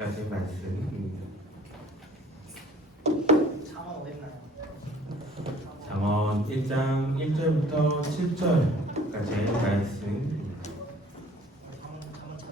말씀입니다. 잠언 어딨나요? 잠언 1장 1절부터 7절까지의 말씀입니다. 잠언 찾아.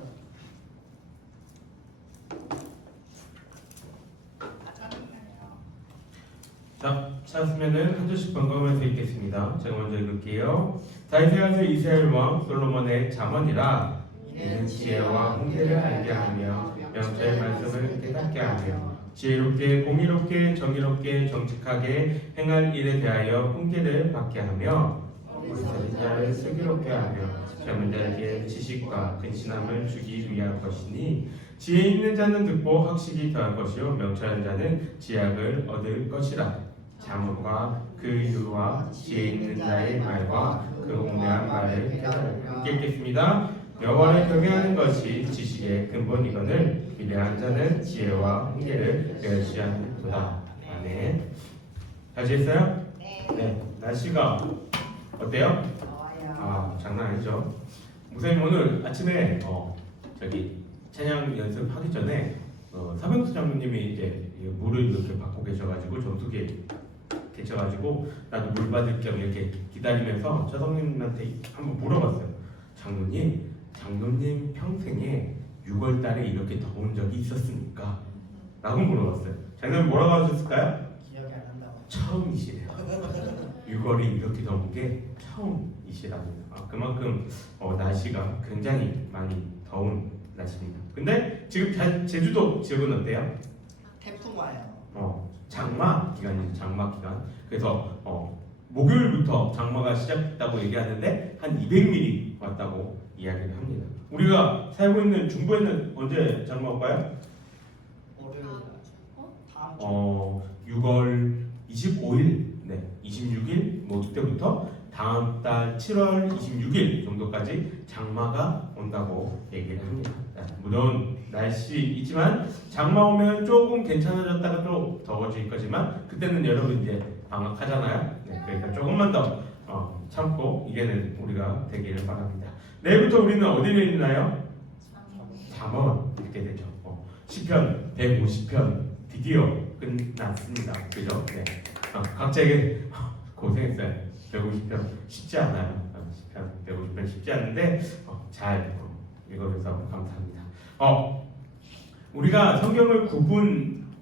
자, 찾았으면은 한 절씩 번갈아서 읽겠습니다. 제가 먼저 읽을게요. 다윗의 아들 이스라엘 왕 솔로몬의 잠언이라. 이는 지혜와 훈계를 알게 하며 명철의 말씀을 깨닫게 하며 지혜롭게 공의롭게 정의롭게 정직하게 행할 일에 대하여 훈계를 받게 하며 어리석은 자를 슬기롭게 하며 젊은 자에게 지식과 근신함을 주기 위한 것이니 지혜 있는 자는 듣고 학식이 더할 것이요 명철한 자는 지약을 얻을 것이라. 잠언과 그 유와 지혜 있는 자의 말과 그 옹대한 말을 깨달으며. 함께 읽겠습니다. 여호와를 경외하는 것이 지식의 근본이거늘 위대한 자는 지혜와 훈계를 멸시하는도다. 아멘. 잘 지냈어요? 네. 날씨가 어때요? 장난 아니죠. 목사님 오늘 아침에 저기 찬양 연습하기 전에 사병수 장로님이 이제 물을 이렇게 받고 계셔가지고 정수기에 계셔가지고 나도 물 받을 겸 이렇게 기다리면서 차성님한테 한번 물어봤어요. 장로님 평생에 6월달에 이렇게 더운 적이 있었습니까? 라고 물어봤어요. 장로님 뭐라고 하셨을까요? 기억이 안 난다고. 처음이시래요. 6월이 이렇게 더운 게 처음이시랍니다. 그만큼 날씨가 굉장히 많이 더운 날씨입니다. 근데 지금 제주도 지역은 어때요? 태풍 와요. 장마 기간이죠. 장마 기간. 그래서 목요일부터 장마가 시작됐다고 얘기하는데 한 200mm 왔다고 이야기를 합니다. 우리가 살고 있는 중부에는 언제 장마 올까요? 월요일 다음 주. 6월 25일, 26일 뭐 그때부터 다음 달 7월 26일 정도까지 장마가 온다고 얘기를 합니다. 무더운 날씨이지만 장마 오면 조금 괜찮아졌다가 또 더워질 거지만 그때는 여러분 이제 방학하잖아요. 그러니까 조금만 더 참고 이겨내는 우리가 되기를 바랍니다. 내일부터 우리는 어디를 읽나요? 잠언 읽게 되죠. 시편 150편 드디어 끝났습니다. 그죠? 네. 각자에게 고생했어요. 150편 쉽지 않아요. 시편 150편 쉽지 않은데 잘 읽어줘서 감사합니다. 우리가 성경을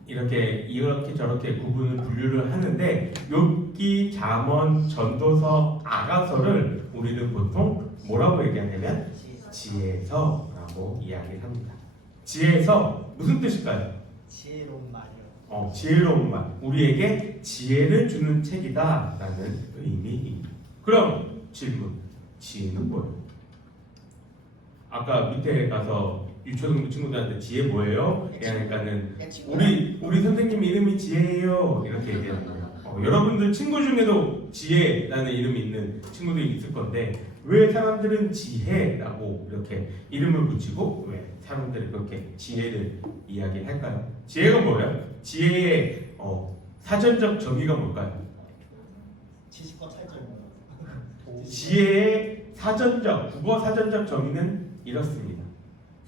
이렇게 저렇게 구분을 분류를 하는데 욥기, 잠언, 전도서, 아가서를 우리는 보통 뭐라고 얘기하냐면 지혜서라고 이야기를 합니다. 지혜서 무슨 뜻일까요? 지혜로운 말이요. 지혜로운 말, 우리에게 지혜를 주는 책이다라는 의미입니다. 그럼 질문, 지혜는 뭐예요? 아까 밑에 가서 유초등부 친구들한테 지혜 뭐예요? 하니까는 우리 선생님 이름이 지혜예요 이렇게 얘기하는 거예요. 여러분들 친구 중에도 지혜라는 이름이 있는 친구들이 있을 건데 왜 사람들은 지혜라고 이렇게 이름을 붙이고 왜 사람들이 그렇게 지혜를 이야기할까요? 지혜가 뭐예요? 지혜의 사전적 정의가 뭘까요? 지식과 찰정입니다. 지혜의 국어 사전적 정의는 이렇습니다.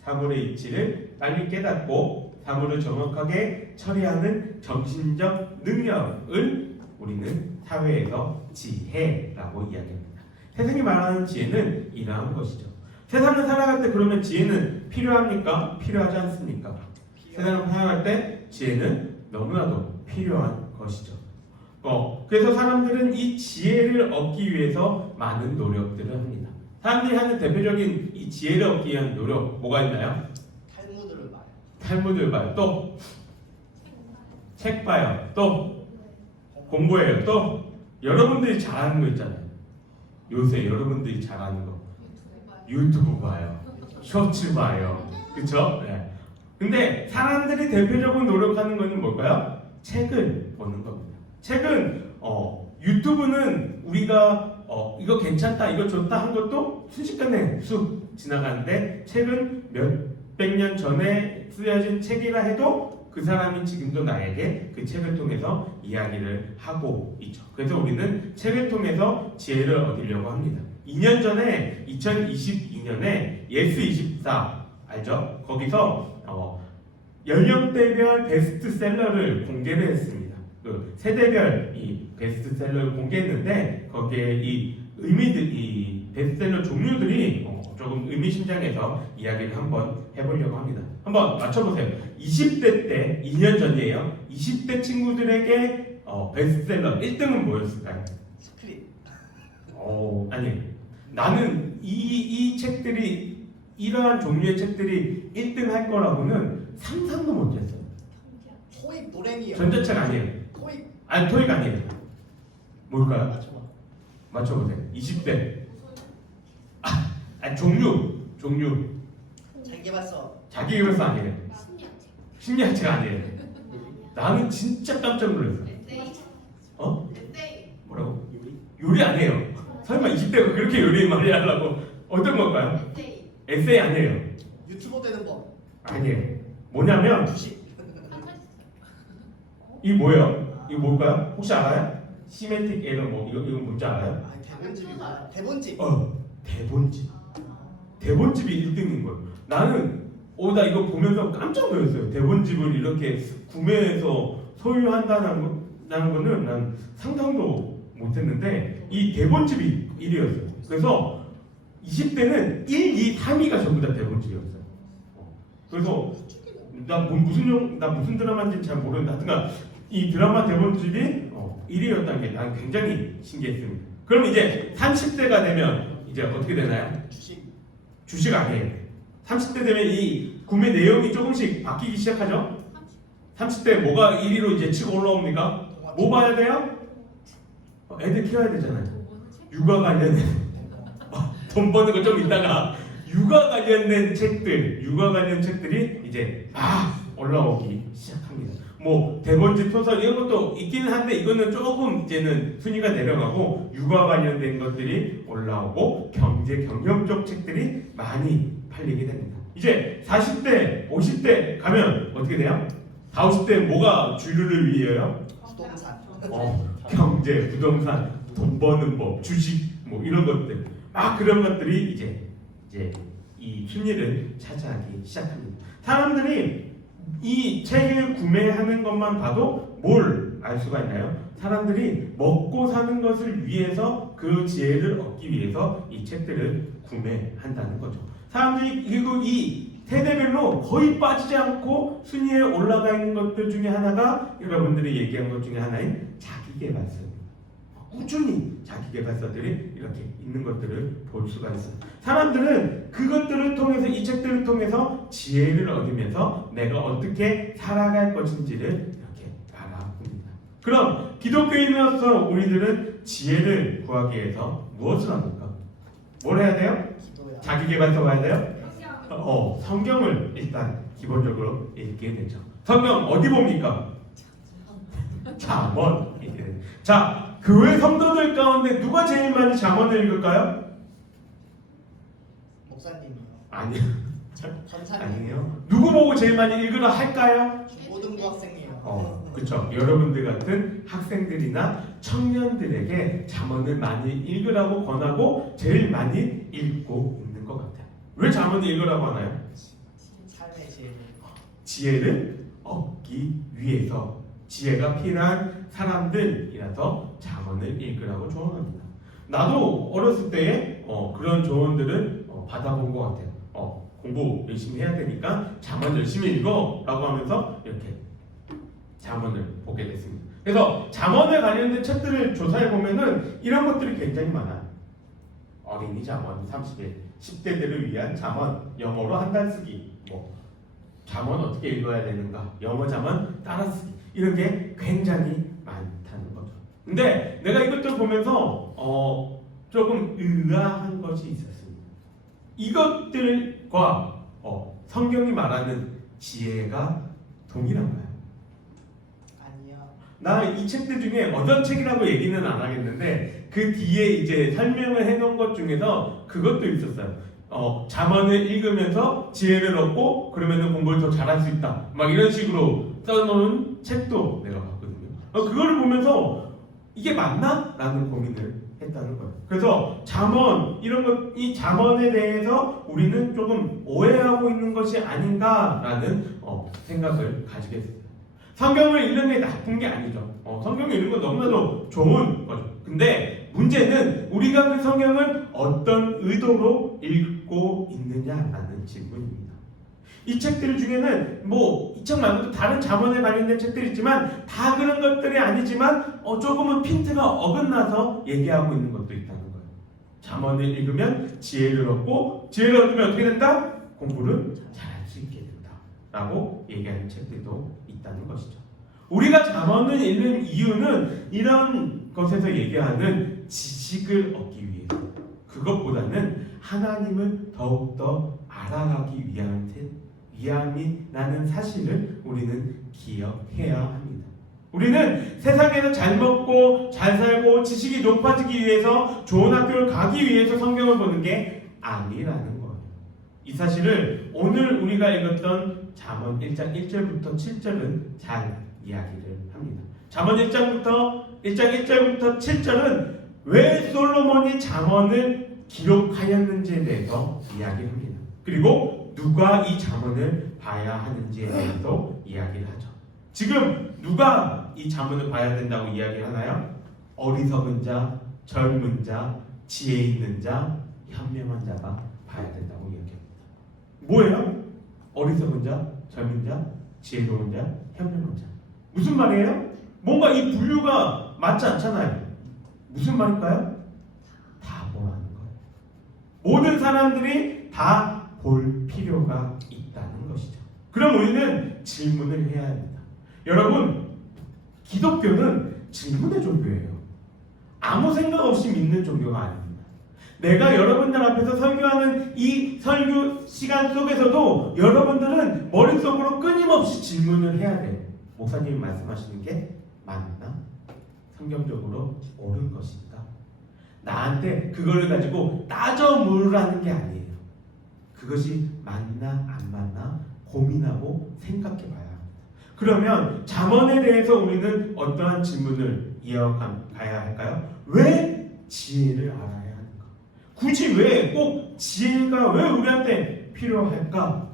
사물의 이치를 빨리 깨닫고 사물을 정확하게 처리하는 정신적 능력을 우리는 사회에서 지혜라고 이야기합니다. 세상이 말하는 지혜는 이러한 것이죠. 세상을 살아갈 때 그러면 지혜는 필요합니까? 필요하지 않습니까? 세상을 살아갈 때 지혜는 너무나도 필요한 것이죠. 그래서 사람들은 이 지혜를 얻기 위해서 많은 노력들을 합니다. 사람들이 하는 대표적인 이 지혜를 얻기 위한 노력 뭐가 있나요? 탈무드를 봐요. 또 책 봐요. 또 공부해요. 또 여러분들이 잘하는 거 있잖아요. 요새 여러분들이 잘하는 거 유튜브 봐요. 쇼츠 봐요. 그쵸? 네. 근데 사람들이 대표적으로 노력하는 것은 뭘까요? 책을 보는 겁니다. 책은 유튜브는 우리가 이거 괜찮다 이거 좋다 한 것도 순식간에 쑥 지나가는데 책은 몇백 년 전에 쓰여진 책이라 해도 그 사람이 지금도 나에게 그 책을 통해서 이야기를 하고 있죠. 그래서 우리는 책을 통해서 지혜를 얻으려고 합니다. 2년 전에 2022년에 예스24 알죠? 거기서 연령대별 베스트셀러를 공개를 했습니다. 그 세대별 이 베스트셀러를 공개했는데 거기에 이 이 베스트셀러 종류들이 조금 의미심장해서 이야기를 한번 해보려고 합니다. 한번 맞춰보세요. 20대 때 2년 전이에요. 20대 친구들에게 베스트셀러 1등은 뭐였을까요? 스크립. 아니, 나는 이 책들이 이러한 종류의 책들이 1등 할 거라고는 상상도 못했어요. 토익 노랭이요. 전자책 아니에요. 토익. 아니, 토익 아니에요. 뭘까요? 맞춰봐. 맞춰보세요. 20대. 종류. 자기개발서. 자기계발서 아니에요. 심리학책. 심리학책 아니에요. 나는 진짜 깜짝 놀랐어. 에세이. 어? 에세이. 뭐라고? 요리. 요리 아니에요. 설마 20대가 그렇게 요리 많이 하려고? 어떤 걸까요? 에세이. 에세이 아니에요. 유튜버 되는 법. 아니에요. 뭐냐면 주식. 한칸 이 뭐예요? 이거 뭘까요? 혹시 알아요? 시멘틱 에러 이거 뭔지 알아요? 아, 대본집이다. 대본집. 대본집. 대본집이 1등인 거예요. 나는 나 이거 보면서 깜짝 놀랐어요. 대본집을 이렇게 구매해서 소유한다는 거는 난 상상도 못했는데 이 대본집이 1위였어요. 그래서 20대는 1, 2, 3위가 전부 다 대본집이었어요. 그래서 나 무슨 드라마인지 잘 모르는데 하여튼간 이 드라마 대본집이 1위였다는 게 난 굉장히 신기했습니다. 그럼 이제 30대가 되면 이제 어떻게 되나요? 주식 아니에요. 30대 되면 이 구매 내용이 조금씩 바뀌기 시작하죠. 30대 뭐가 1위로 이제 치고 올라옵니까? 뭐 봐야 돼요? 애들 키워야 되잖아요. 육아 관련된 돈 버는 거 좀 있다가 육아 관련된 책들이 이제 올라오기 시작합니다. 뭐 대본집 소설 이런 것도 있기는 한데 이거는 조금 이제는 순위가 내려가고 육아 관련된 것들이 올라오고 경제 경영적 책들이 많이 팔리게 됩니다. 이제 40대, 50대 가면 어떻게 돼요? 40, 50대 뭐가 주류를 위해요? 부동산. 경제, 부동산, 돈 버는 법, 주식 뭐 이런 것들 그런 것들이 이제 이 순위를 차지하기 시작합니다. 사람들이 이 책을 구매하는 것만 봐도 뭘 알 수가 있나요? 사람들이 먹고 사는 것을 위해서 그 지혜를 얻기 위해서 이 책들을 구매한다는 거죠. 사람들이 그리고 이 세대별로 거의 빠지지 않고 순위에 올라가 있는 것들 중에 하나가 여러분들이 얘기한 것 중에 하나인 자기계발서입니다. 꾸준히 자기계발서들이 이렇게 있는 것들을 볼 수가 있어요. 사람들은 그것들을 통해서 이 책들을 통해서 지혜를 얻으면서 내가 어떻게 살아갈 것인지를 이렇게 알아봅니다. 그럼 기독교인으로서 우리들은 지혜를 구하기 위해서 무엇을 합니까? 뭘 해야 돼요? 기도야. 자기계발서 봐야 돼요? 성경을 일단 기본적으로 읽게 되죠. 성경 어디 봅니까? 잠언. 자, 교회 성도들 가운데 누가 제일 많이 잠언을 읽을까요? 목사님이요. 아니요. 전사님. 아니에요. 누구 보고 제일 많이 읽으라 할까요? 고등부 학생이요. 그렇죠. 여러분들 같은 학생들이나 청년들에게 잠언을 많이 읽으라고 권하고 제일 많이 읽고 있는 것 같아요. 왜 잠언을 읽으라고 하나요? 삶의 지혜를. 지혜를 얻기 위해서 지혜가 필요한 사람들이라서 잠언을 읽으라고 조언합니다. 나도 어렸을 때에 그런 조언들을 받아본 것 같아요. 공부 열심히 해야 되니까 잠언 열심히 읽어라고 하면서 이렇게 잠언을 보게 됐습니다. 그래서 잠언에 관련된 책들을 조사해 보면은 이런 것들이 굉장히 많아요. 어린이 잠언 30일, 10대들을 위한 잠언, 영어로 한 달 쓰기, 잠언 어떻게 읽어야 되는가, 영어 잠언 따라쓰기 이런 게 굉장히 많다는 거죠. 근데 내가 이것들 보면서 조금 의아한 것이 있었습니다. 이것들과 성경이 말하는 지혜가 동일한가요? 아니요. 나 이 책들 중에 어떤 책이라고 얘기는 안 하겠는데 그 뒤에 이제 설명을 해놓은 것 중에서 그것도 있었어요. 잠언을 읽으면서 지혜를 얻고 그러면은 공부를 더 잘할 수 있다. 막 이런 식으로 써놓은 책도 내가 봤거든요. 그거를 보면서 이게 맞나? 라는 고민을 했다는 거예요. 그래서 잠언 이런 것, 이 잠언에 대해서 우리는 조금 오해하고 있는 것이 아닌가라는 생각을 가지게 됐어요. 성경을 읽는 게 나쁜 게 아니죠. 성경을 읽는 건 너무나도 좋은 거죠. 근데 문제는 우리가 그 성경을 어떤 의도로 읽고 있느냐라는 질문입니다. 이 책들 중에는 이 책 말고도 다른 잠언에 관련된 책들이 있지만 다 그런 것들이 아니지만 조금은 핀트가 어긋나서 얘기하고 있는 것도 있다는 거예요. 잠언을 읽으면 지혜를 얻고 지혜를 얻으면 어떻게 된다? 공부를 잘할 수 있게 된다 라고 얘기하는 책들도 있다는 것이죠. 우리가 잠언을 읽는 이유는 이런 것에서 얘기하는 지식을 얻기 위해서, 그것보다는 하나님을 더욱더 알아가기 위함이라는 사실을 우리는 기억해야 합니다. 우리는 세상에서 잘 먹고 잘 살고 지식이 높아지기 위해서 좋은 학교를 가기 위해서 성경을 보는 게 아니라는 거예요. 이 사실을 오늘 우리가 읽었던 잠언 1장 1절부터 7절은 잘 이야기를 합니다. 잠언 1장 1절부터 7절은 왜 솔로몬이 잠언을 기록하였는지에 대해서 이야기합니다. 그리고 누가 이 잠언을 봐야 하는지에 대해서 이야기를 하죠. 지금 누가 이 잠언을 봐야 된다고 이야기하나요? 어리석은 자, 젊은 자, 지혜 있는 자, 현명한 자가 봐야 된다고 이야기합니다. 뭐예요? 어리석은 자, 젊은 자, 지혜로운 자, 현명한 자. 무슨 말이에요? 뭔가 이 분류가 맞지 않잖아요. 무슨 말일까요? 다 보라는 거예요. 모든 사람들이 다 볼 필요가 있다는 것이죠. 그럼 우리는 질문을 해야 합니다. 여러분, 기독교는 질문의 종교예요. 아무 생각 없이 믿는 종교가 아닙니다. 내가 여러분들 앞에서 설교하는 이 설교 시간 속에서도 여러분들은 머릿속으로 끊임없이 질문을 해야 돼요. 목사님이 말씀하시는 게 맞나? 성경적으로 옳은 것인가? 나한테 그거를 가지고 따져 물으라는 게 아니에요. 그것이 맞나 안 맞나 고민하고 생각해 봐야 합니다. 그러면 잠언에 대해서 우리는 어떠한 질문을 이어가야 할까요? 왜 지혜를 알아야 하는가? 굳이 왜 꼭 지혜가 왜 우리한테 필요할까?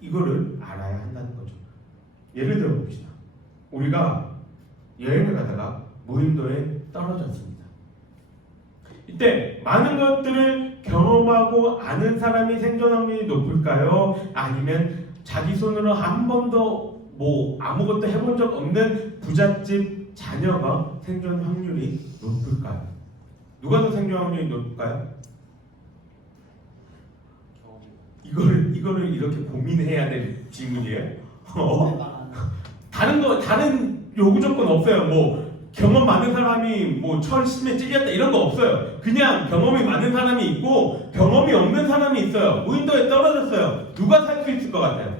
이거를 알아야 한다는 거죠. 예를 들어 봅시다. 우리가 여행을 가다가 무인도에 떨어졌습니다. 이때 많은 것들을 경험하고 아는 사람이 생존 확률이 높을까요? 아니면 자기 손으로 한 번도 아무것도 해본 적 없는 부잣집 자녀가 생존 확률이 높을까요? 누가 더 생존 확률이 높을까요? 이거를 이렇게 고민해야 될 질문이에요? 다른 요구 조건 없어요. 경험 많은 사람이 철심에 찔렸다 이런 거 없어요. 그냥 경험이 많은 사람이 있고 경험이 없는 사람이 있어요. 무인도에 떨어졌어요. 누가 살 수 있을 것 같아요?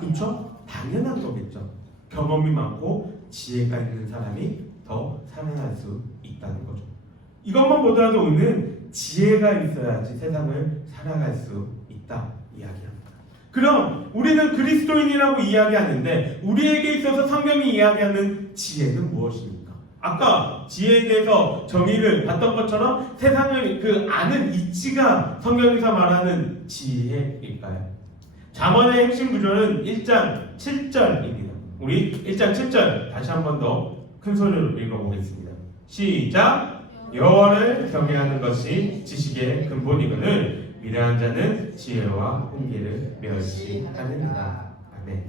그렇죠? 당연한 거겠죠. 경험이 많고 지혜가 있는 사람이 더 살아날 수 있다는 거죠. 이것만 보더라도 우리는 지혜가 있어야지 세상을 살아갈 수 있다 이야기합니다. 그럼 우리는 그리스도인이라고 이야기하는데 우리에게 있어서 성경이 이야기하는 지혜는 무엇입니까? 아까 지혜에 대해서 정의를 봤던 것처럼 세상을 아는 이치가 성경에서 말하는 지혜일까요? 잠언의 핵심 구조는 1장 7절입니다. 우리 1장 7절 다시 한 번 더 큰 소리로 읽어보겠습니다. 시작! 여호와를 경외하는 것이 지식의 근본이거늘 미련한 자는 지혜와 훈계를 멸시하느니라. 아멘.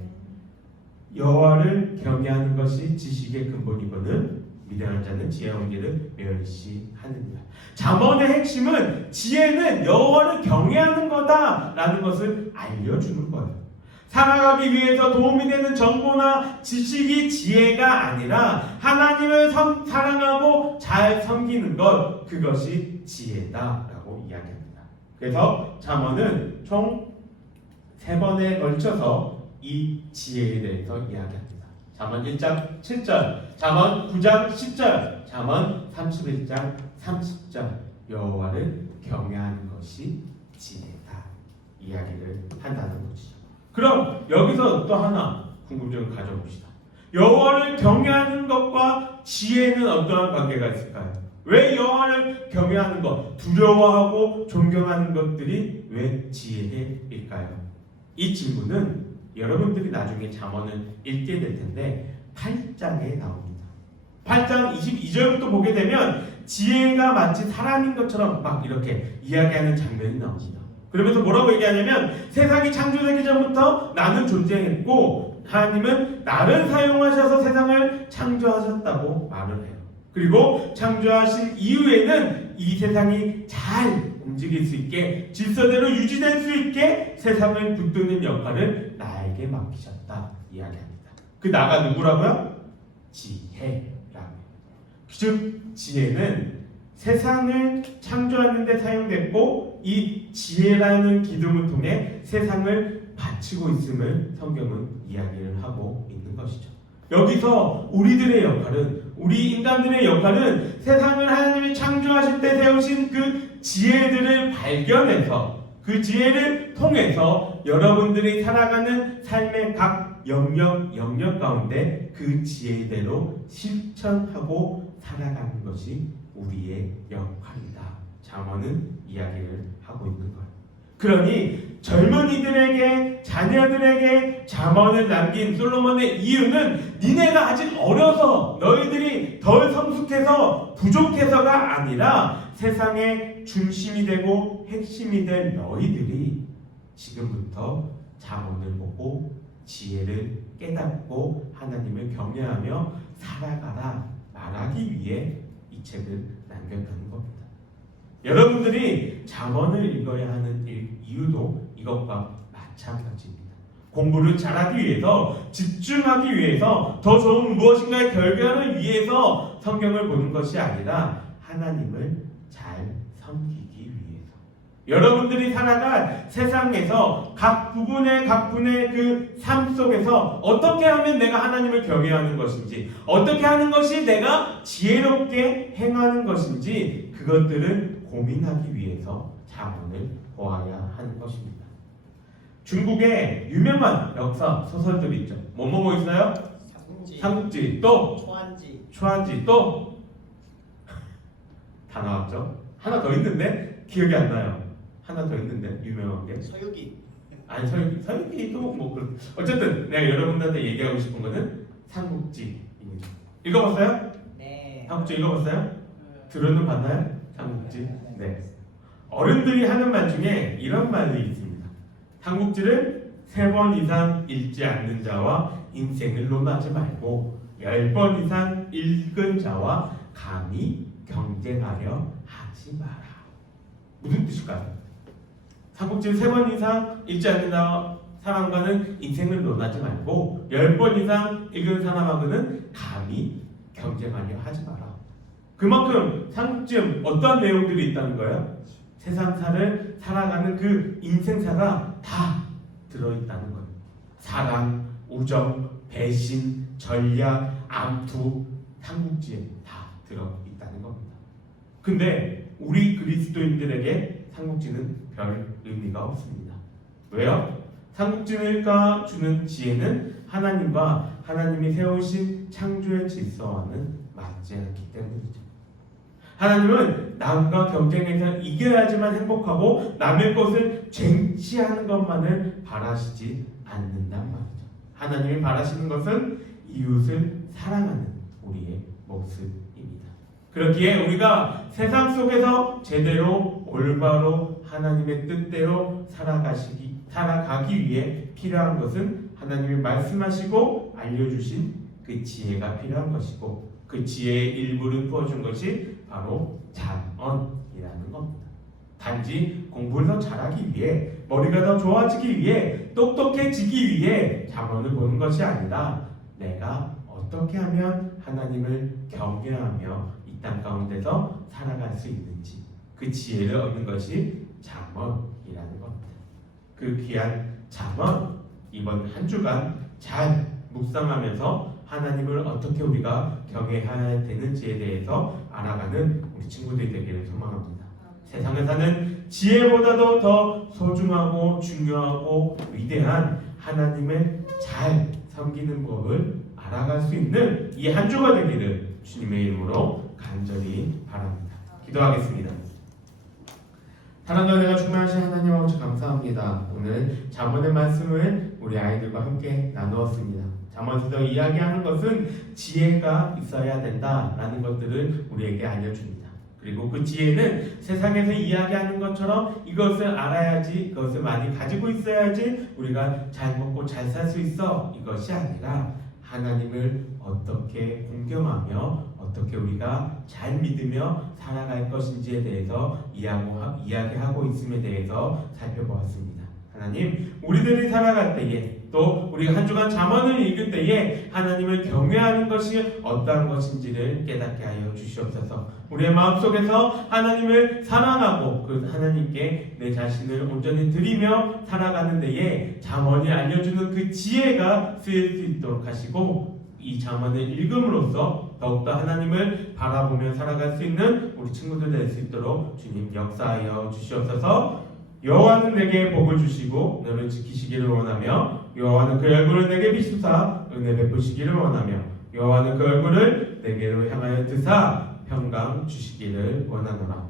여호와를 경외하는 것이 지식의 근본이거늘 미련한 자는 지혜와 훈계를 멸시하느니라. 잠언의 핵심은 지혜는 여호와를 경외하는 거다라는 것을 알려주는 거예요. 살아가기 위해서 도움이 되는 정보나 지식이 지혜가 아니라 하나님을 사랑하고 잘 섬기는 것, 그것이 지혜다라고 이야기합니다. 그래서 잠언은 총 3번에 걸쳐서 이 지혜에 대해서 이야기합니다. 잠언 1장 7절, 잠언 9장 10절, 잠언 31장 30절, 여호와를 경외하는 것이 지혜다 이야기를 한다는 것이죠. 그럼 여기서 또 하나 궁금증을 가져봅시다. 여호와를 경외하는 것과 지혜는 어떠한 관계가 있을까요? 왜 여호와를 경외하는 것, 두려워하고 존경하는 것들이 왜 지혜일까요? 이 질문은 여러분들이 나중에 잠언을 읽게 될 텐데 8장에 나옵니다. 8장 22절부터 보게 되면 지혜가 마치 사람인 것처럼 막 이렇게 이야기하는 장면이 나옵니다. 그러면서 뭐라고 얘기하냐면 세상이 창조되기 전부터 나는 존재했고 하나님은 나를 사용하셔서 세상을 창조하셨다고 말을 해요. 그리고 창조하신 이후에는 이 세상이 잘 움직일 수 있게 질서대로 유지될 수 있게 세상을 붙드는 역할을 나에게 맡기셨다 이야기합니다. 그 나가 누구라고요? 지혜라고. 즉 지혜는 세상을 창조하는 데 사용됐고 이 지혜라는 기둥을 통해 세상을 바치고 있음을 성경은 이야기를 하고 있는 것이죠. 여기서 우리들의 역할은, 우리 인간들의 역할은 세상을 하나님이 창조하실 때 세우신 그 지혜들을 발견해서 그 지혜를 통해서 여러분들이 살아가는 삶의 각 영역 가운데 그 지혜대로 실천하고 살아가는 것이 우리의 역할이다. 잠언은 이야기를 하고 있는 거예요. 그러니 젊은이들에게, 자녀들에게 잠언을 남긴 솔로몬의 이유는 니네가 아직 어려서 너희들이 덜 성숙해서 부족해서가 아니라 세상의 중심이 되고 핵심이 될 너희들이 지금부터 잠언을 보고 지혜를 깨닫고 하나님을 경외하며 살아가라 말하기 위해 이 책을 남겼다는 겁니다. 여러분들이 잠언을 읽어야 하는 이유도 이것과 마찬가지입니다. 공부를 잘하기 위해서, 집중하기 위해서, 더 좋은 무엇인가의 결과를 위해서 성경을 보는 것이 아니라 하나님을 잘 섬기기 위해서. 여러분들이 살아갈 세상에서 각 부분의 그 삶 속에서 어떻게 하면 내가 하나님을 경외하는 것인지, 어떻게 하는 것이 내가 지혜롭게 행하는 것인지 그것들을 고민하기 위해서 잠언을 보아야 하는 것입니다. 중국의 유명한 역사 소설들이 있죠. 뭐뭐 있어요? 삼국지, 또 초안지, 또 다 나왔죠. 하나 더 있는데 기억이 안 나요. 하나 더 있는데 유명한 게 서유기. 아니 서유기도 뭐 어쨌든 내가 여러분들한테 얘기하고 싶은 거는 삼국지입니다. 읽어봤어요? 네. 삼국지 읽어봤어요? 들어는 봤나요? 삼국지. 네. 어른들이 하는 말 중에 이런 말이 있습니다. 삼국지를 3번 이상 읽지 않는 자와 인생을 논하지 말고 10번 이상 읽은 자와 감히 경쟁하려 하지 마라. 무슨 뜻일까요? 삼국지를 3번 이상 읽지 않는 사람과는 인생을 논하지 말고 10번 이상 읽은 사람하고는 감히 경쟁하려 하지 마라. 그만큼 삼국지에 어떠한 내용들이 있다는 거예요? 세상사를 살아가는 그 인생사가 다 들어있다는 거예요. 사랑, 우정, 배신, 전략, 암투, 삼국지에 다 들어있다는 겁니다. 근데 우리 그리스도인들에게 삼국지는 별 의미가 없습니다. 왜요? 삼국지가 주는 지혜는 하나님과 하나님이 세우신 창조의 질서와는 맞지 않기 때문이죠. 하나님은 남과 경쟁해서 이겨야지만 행복하고 남의 것을 쟁취하는 것만을 바라시지 않는단 말이죠. 하나님이 바라시는 것은 이웃을 사랑하는 우리의 모습입니다. 그렇기에 우리가 세상 속에서 제대로 올바로 하나님의 뜻대로 살아가기 위해 필요한 것은 하나님이 말씀하시고 알려주신 그 지혜가 필요한 것이고 그 지혜의 일부를 부어준 것이 바로 잠언이라는 겁니다. 단지 공부를 더 잘하기 위해, 머리가 더 좋아지기 위해, 똑똑해지기 위해 잠언을 보는 것이 아니라 내가 어떻게 하면 하나님을 경외하며 이 땅 가운데서 살아갈 수 있는지 그 지혜를 얻는 것이 잠언이라는 겁니다. 그 귀한 잠언 이번 한 주간 잘 묵상하면서 하나님을 어떻게 우리가 경외해야 되는지에 대해서 알아가는 우리 친구들이 되기를 소망합니다. 세상에 사는 지혜보다도 더 소중하고 중요하고 위대한 하나님을 잘 섬기는 법을 알아갈 수 있는 이 한 주가 되기를 주님의 이름으로 간절히 바랍니다. 기도하겠습니다. 사랑과 은혜가 충만하신 하나님 아버지 감사합니다. 오늘 잠언의 말씀을 우리 아이들과 함께 나누었습니다. 잠언에서 이야기하는 것은 지혜가 있어야 된다라는 것들을 우리에게 알려줍니다. 그리고 그 지혜는 세상에서 이야기하는 것처럼 이것을 알아야지, 이것을 많이 가지고 있어야지 우리가 잘 먹고 잘 살 수 있어, 이것이 아니라 하나님을 어떻게 공경하며 어떻게 우리가 잘 믿으며 살아갈 것인지에 대해서 이야기하고 있음에 대해서 살펴보았습니다. 하나님, 우리들이 살아갈 때에 또 우리가 한 주간 잠언을 읽을 때에 하나님을 경외하는 것이 어떠한 것인지를 깨닫게 하여 주시옵소서. 우리의 마음속에서 하나님을 사랑하고 그 하나님께 내 자신을 온전히 드리며 살아가는 데에 잠언이 알려주는 그 지혜가 쓰일 수 있도록 하시고, 이 잠언을 읽음으로써 더욱더 하나님을 바라보며 살아갈 수 있는 우리 친구들 될 수 있도록 주님 역사하여 주시옵소서. 여호와는 내게 복을 주시고 너를 지키시기를 원하며, 여호와는 그 얼굴을 내게 비추사 은혜 베푸시기를 원하며, 여호와는 그 얼굴을 내게로 향하여 드사 평강 주시기를 원하노라.